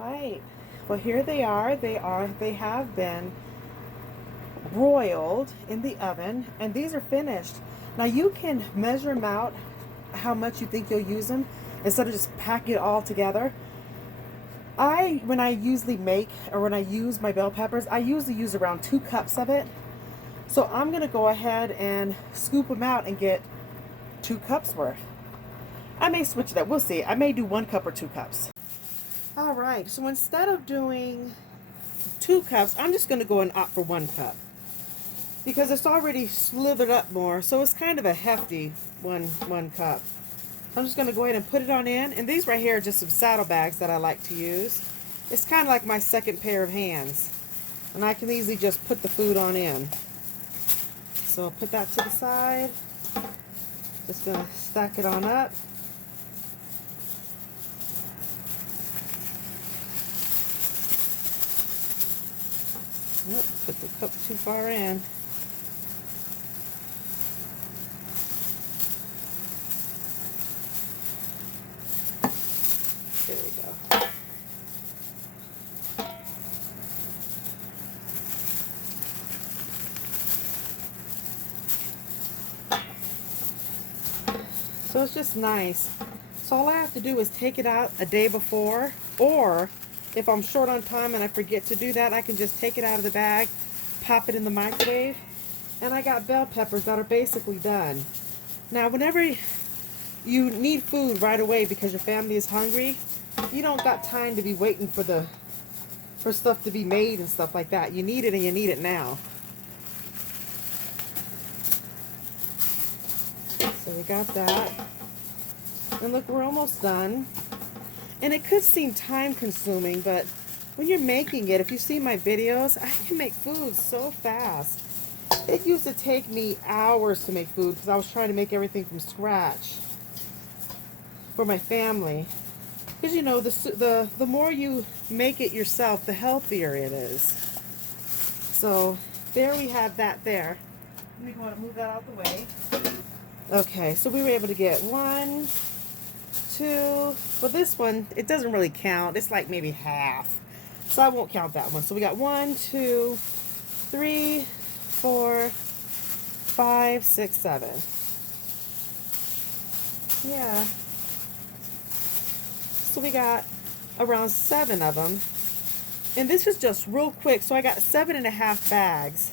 right. Well, here they are. They have been broiled in the oven, and these are finished. Now you can measure them out how much you think you'll use them instead of just packing it all together. When I usually make, or when I use my bell peppers, I usually use around 2 cups of it. So I'm gonna go ahead and scoop them out and get 2 cups worth. I may switch it up. We'll see. I may do 1 cup or 2 cups. All right. So instead of doing 2 cups, I'm just going to go and opt for 1 cup because it's already slithered up more. So it's kind of a hefty one cup. I'm just going to go ahead and put it on in. And these right here are just some saddlebags that I like to use. It's kind of like my second pair of hands. And I can easily just put the food on in. So I'll put that to the side. Just going to stack it on up. Oops, put the cup too far in. There we go. So it's just nice. So all I have to do is take it out a day before, or if I'm short on time and I forget to do that, I can just take it out of the bag, pop it in the microwave, and I got bell peppers that are basically done. Now, whenever you need food right away because your family is hungry, you don't got time to be waiting for stuff to be made and stuff like that. You need it, and you need it now. So we got that. And look, we're almost done. And it could seem time consuming, but when you're making it, if you see my videos, I can make food so fast. It used to take me hours to make food because I was trying to make everything from scratch for my family. Because you know, the more you make it yourself, the healthier it is. So there we have that there. Let me go and move that out the way. Okay, so we were able to get 1, 2. Well, this one, it doesn't really count. It's like maybe half. So I won't count that one. So we got 1, 2, 3, 4, 5, 6, 7. Yeah. So we got around 7 of them. And this is just real quick. So I got 7.5 bags.